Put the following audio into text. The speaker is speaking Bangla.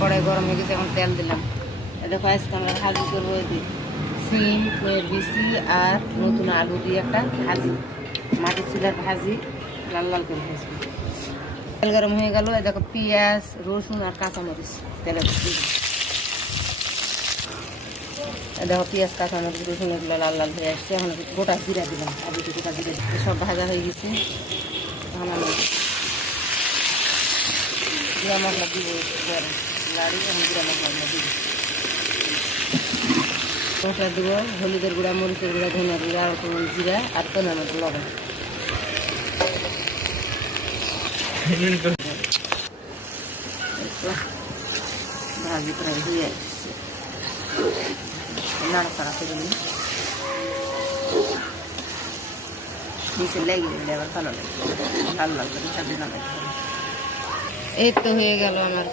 কড়াই গরম হয়ে গেছে, এখন তেল দিলাম। দেখো আজকে আমরা ভাজি করবো সিম, বিচি আর নতুন আলু দিয়ে একটা ভাজি, মাটির চুলার ভাজি, লাল লাল করে ভাজবো। তেল গরম হয়ে গেল, দেখো পেঁয়াজ, রসুন আর কাঁচামরিচ তেলে দেখো পেঁয়াজ, কাঁচামরিচ, রসুন এগুলো লাল লাল হয়ে আসছে। এখন গোটা জিরা দিলাম, আলুতে গোটা জিরা দিচ্ছি। সব ভাজা হয়ে গেছে, এখন আমি জিরা মশলা দিব, লাড়ি এখন জিরা মশলা দিব। মশলা দিব হলুদের গুঁড়া, মরিচের গুঁড়া, ধনিয়া গুঁড়া, আর জিরা আর পনের মতো লবণ। ভাজি প্রায় হয়ে আসছে, নাড়াচাড়া করে নিই, নিচে লেগে গেলে আবার ভালো লাগে, লাল লাল করে সাজিয়ে নামাইতে হবে। এই তো হয়ে গেল আমার